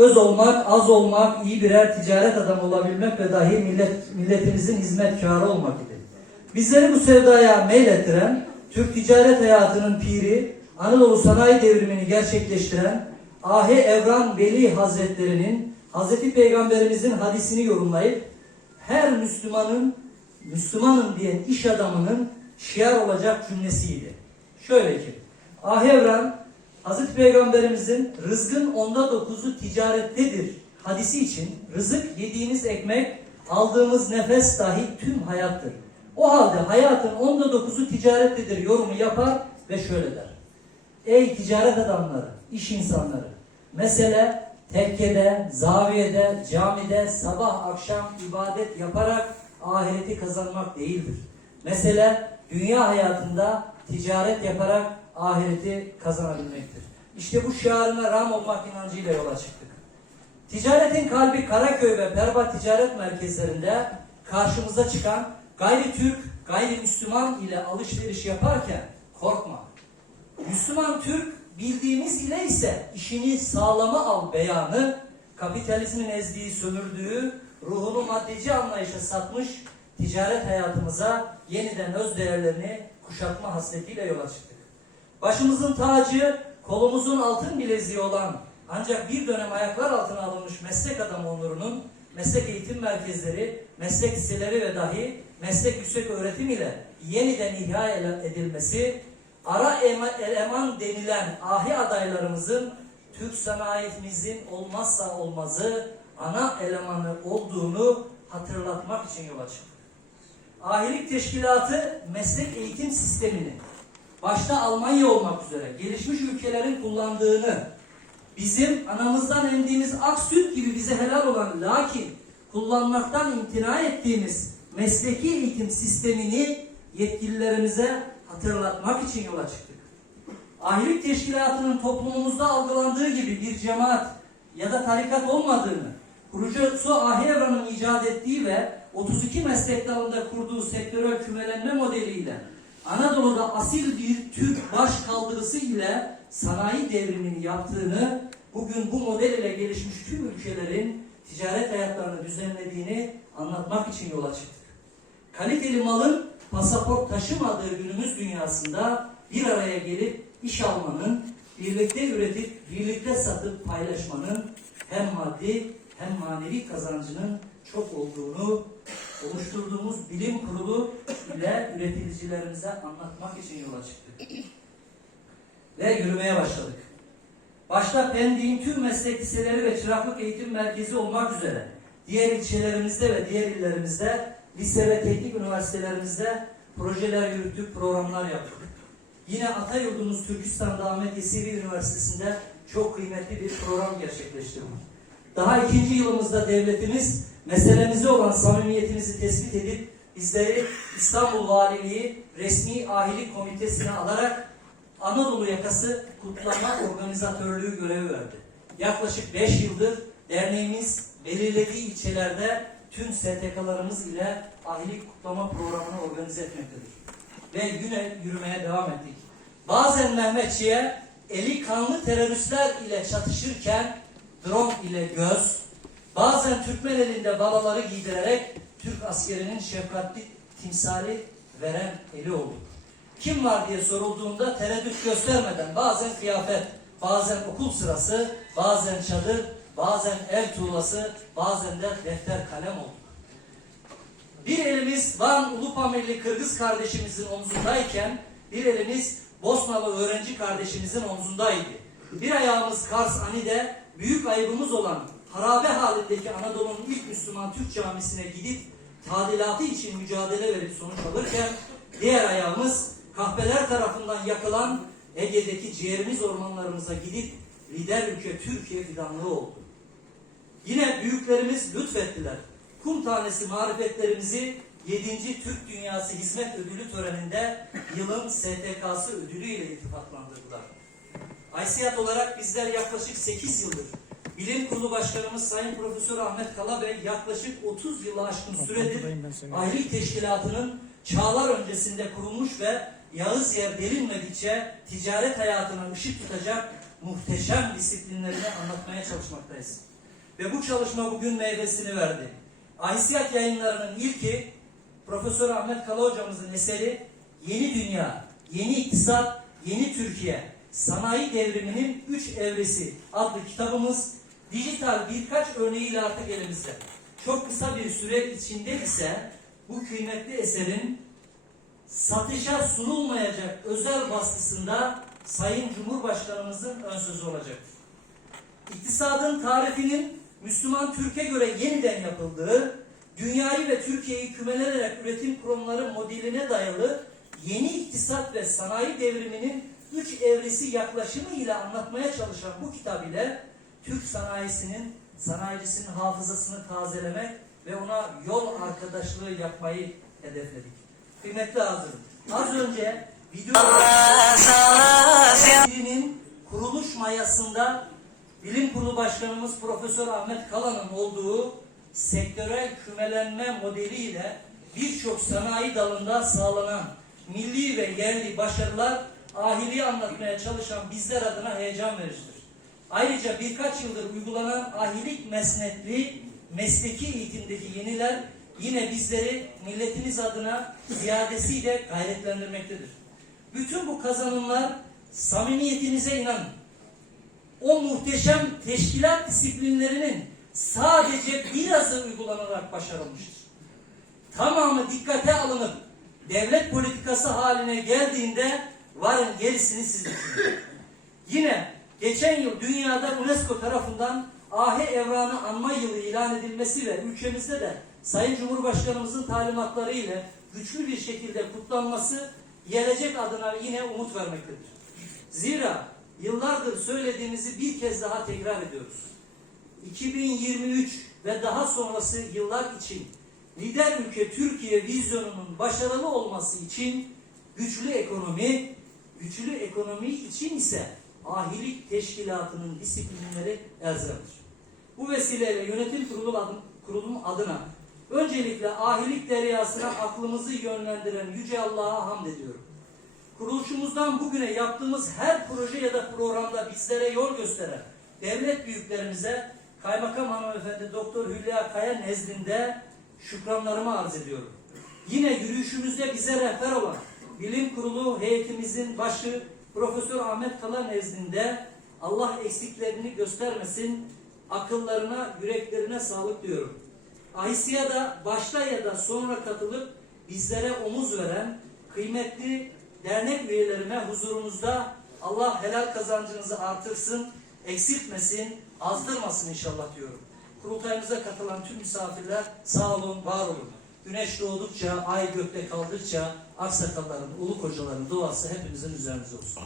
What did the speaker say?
öz olmak, az olmak, iyi birer ticaret adamı olabilmek ve dahi millet, milletimizin hizmetkarı olmak idi. Bizleri bu sevdaya meylettiren, Türk ticaret hayatının piri, Anadolu sanayi devrimini gerçekleştiren Ahi Evran Veli Hazretleri'nin Hazreti Peygamberimizin hadisini yorumlayıp her Müslümanın Müslümanım diyen iş adamının şiar olacak cümlesiydi. Şöyle ki, Ahi Evran Hazreti Peygamberimizin rızkın onda dokuzu ticarettedir hadisi için rızık yediğimiz ekmek, aldığımız nefes dahi tüm hayattır. O halde hayatın onda dokuzu ticarettedir yorumu yapar ve şöyle der. Ey ticaret adamları, iş insanları, mesele tekkede, zaviyede, camide, sabah akşam ibadet yaparak ahireti kazanmak değildir. Mesele dünya hayatında ticaret yaparak ahireti kazanabilmektir. İşte bu şiarına ram olmak inancıyla yola çıktık. Ticaretin kalbi Karaköy ve Perba ticaret merkezlerinde karşımıza çıkan gayri Türk, gayri Müslüman ile alışveriş yaparken korkma. Müslüman Türk bildiğimiz ile ise işini sağlama al beyanı kapitalizmin ezdiği, sömürdüğü, ruhunu maddeci anlayışa satmış ticaret hayatımıza yeniden öz değerlerini kuşatma hasretiyle yola çıktık. Başımızın tacı, kolumuzun altın bileziği olan ancak bir dönem ayaklar altına alınmış meslek adamı onurunun meslek eğitim merkezleri, meslek liseleri ve dahi meslek yüksek öğretim ile yeniden ihya edilmesi, ara ema- eleman denilen ahi adaylarımızın Türk sanayimizin olmazsa olmazı ana elemanı olduğunu hatırlatmak için yola çıktık. Ahilik Teşkilatı meslek eğitim sistemini başta Almanya olmak üzere gelişmiş ülkelerin kullandığını bizim anamızdan emdiğimiz ak süt gibi bize helal olan lakin kullanmaktan imtina ettiğimiz mesleki eğitim sistemini yetkililerimize hatırlatmak için yola çıktık. Ahilik teşkilatının toplumumuzda algılandığı gibi bir cemaat ya da tarikat olmadığını, kurucusu Ahi Evran'ın icat ettiği ve 32 meslek dalında kurduğu sektörel kümelenme modeliyle Anadolu'da asil bir Türk baş kaldırısı ile sanayi devrimini yaptığını, bugün bu model ile gelişmiş tüm ülkelerin ticaret hayatlarını düzenlediğini anlatmak için yola çıktık. Kaliteli malın pasaport taşımadığı günümüz dünyasında bir araya gelip iş almanın, birlikte üretip birlikte satıp paylaşmanın hem maddi hem manevi kazancının çok olduğunu oluşturduğumuz bilim kurulu ile üreticilerimize anlatmak için yola çıktık. Ve yürümeye başladık. Başta Pendik'in tüm meslek liseleri ve çıraklık eğitim merkezi olmak üzere diğer ilçelerimizde ve diğer illerimizde lise ve teknik üniversitelerimizde projeler yürüttük, programlar yaptık. Yine Atayurdumuz Türkistan'da Ahmet Yesevi Üniversitesi'nde çok kıymetli bir program gerçekleştirdik. Daha ikinci yılımızda devletimiz meselemize olan samimiyetimizi tespit edip bizleri İstanbul Valiliği resmi ahilik komitesine alarak Anadolu yakası kutlama organizatörlüğü görevi verdi. Yaklaşık 5 yıldır derneğimiz belirlediği ilçelerde tüm STK'larımız ile ahilik kutlama programını organize etmektedir. Ve yine yürümeye devam ettik. Bazen Mehmetçiğe eli kanlı teröristler ile çatışırken drone ile göz, bazen Türkmen elinde balaları giydirerek Türk askerinin şefkatli timsali veren eli oldu. Kim var diye sorulduğunda tereddüt göstermeden bazen kıyafet, bazen okul sırası, bazen çadır, bazen ev tuğlası, bazen de defter kalem oldu. Bir elimiz Van Ulupamirli Kırgız kardeşimizin omzundayken bir elimiz Bosnalı öğrenci kardeşimizin omzundaydı. Bir ayağımız Kars Ani'de büyük ayıbımız olan harabe halindeki Anadolu'nun ilk Müslüman Türk camisine gidip tadilatı için mücadele verip sonuç alırken diğer ayağımız kahpeler tarafından yakılan Ege'deki ciğerimiz ormanlarımıza gidip lider ülke Türkiye fidanlığı oldu. Yine büyüklerimiz lütfettiler. Kum tanesi marifetlerimizi 7. Türk Dünyası Hizmet Ödülü töreninde yılın STK'sı ödülüyle iltifatlandırdılar. Haysiyat olarak bizler yaklaşık 8 yıldır Bilim Kurulu Başkanımız Sayın Profesör Ahmet Kalabey yaklaşık 30 yılı aşkın süredir Ahilik Teşkilatı'nın çağlar öncesinde kurulmuş ve Yağız yer derinmedikçe ticaret hayatına ışık tutacak muhteşem disiplinlerini anlatmaya çalışmaktayız. Ve bu çalışma bugün meyvesini verdi. Ahisiyat yayınlarının ilki Profesör Ahmet Kala hocamızın eseri Yeni Dünya, Yeni İktisat, Yeni Türkiye, Sanayi Devriminin Üç Evresi adlı kitabımız dijital birkaç örneğiyle artık elimizde. Çok kısa bir süre içinde ise bu kıymetli eserin satışa sunulmayacak özel baskısında Sayın Cumhurbaşkanımızın ön sözü olacaktır. İktisadın tarifinin Müslüman Türkiye göre yeniden yapıldığı, dünyayı ve Türkiye'yi kümelerek üretim kurumları modeline dayalı yeni iktisat ve sanayi devriminin üç evresi yaklaşımı ile anlatmaya çalışan bu kitap ile Türk sanayisinin, sanayicisinin hafızasını tazelemek ve ona yol arkadaşlığı yapmayı hedefledik. Kıymetli hazırım. Az önce video Birinin kuruluş mayasında Bilim Kurulu Başkanımız Profesör Ahmet Kala'nın olduğu sektörel kümelenme modeliyle birçok sanayi dalında sağlanan milli ve yerli başarılar ahiliği anlatmaya çalışan bizler adına heyecan vericidir. Ayrıca birkaç yıldır uygulanan ahilik mesnetli mesleki eğitimdeki yeniler yine bizleri milletimiz adına ziyadesiyle gayretlendirmektedir. Bütün bu kazanımlar samimiyetinize inanın. O muhteşem teşkilat disiplinlerinin sadece birazı uygulanarak başarılmıştır. Tamamı dikkate alınıp devlet politikası haline geldiğinde varın gerisini siz. Yine geçen yıl dünyada UNESCO tarafından Ahe Evranı Anma Yılı ilan edilmesi ve ülkemizde de Sayın Cumhurbaşkanımızın talimatları ile güçlü bir şekilde kutlanması gelecek adına yine umut vermektedir. Zira yıllardır söylediğimizi bir kez daha tekrar ediyoruz. 2023 ve daha sonrası yıllar için lider ülke Türkiye vizyonunun başarılı olması için güçlü ekonomi, güçlü ekonomi için ise ahilik teşkilatının disiplinleri elzemdir. Bu vesileyle yönetim kurulum adına öncelikle ahilik deryasına aklımızı yönlendiren Yüce Allah'a hamd ediyorum. Kuruluşumuzdan bugüne yaptığımız her proje ya da programda bizlere yol gösteren devlet büyüklerimize Kaymakam Hanımefendi Doktor Hülya Kaya nezdinde şükranlarımı arz ediyorum. Yine yürüyüşümüzde bize rehber olan Bilim Kurulu heyetimizin başı Profesör Ahmet Kala nezdinde Allah eksiklerini göstermesin, akıllarına, yüreklerine sağlık diyorum. Aysiya da başta ya da sonra katılıp bizlere omuz veren kıymetli dernek üyelerime huzurunuzda Allah helal kazancınızı artırsın, eksiltmesin, azdırmasın inşallah diyorum. Kurultayımıza katılan tüm misafirler sağ olun, var olun. Güneş doğdukça, ay gökte kaldıkça aksakalların, ulu kocaların duası hepimizin üzerinize olsun.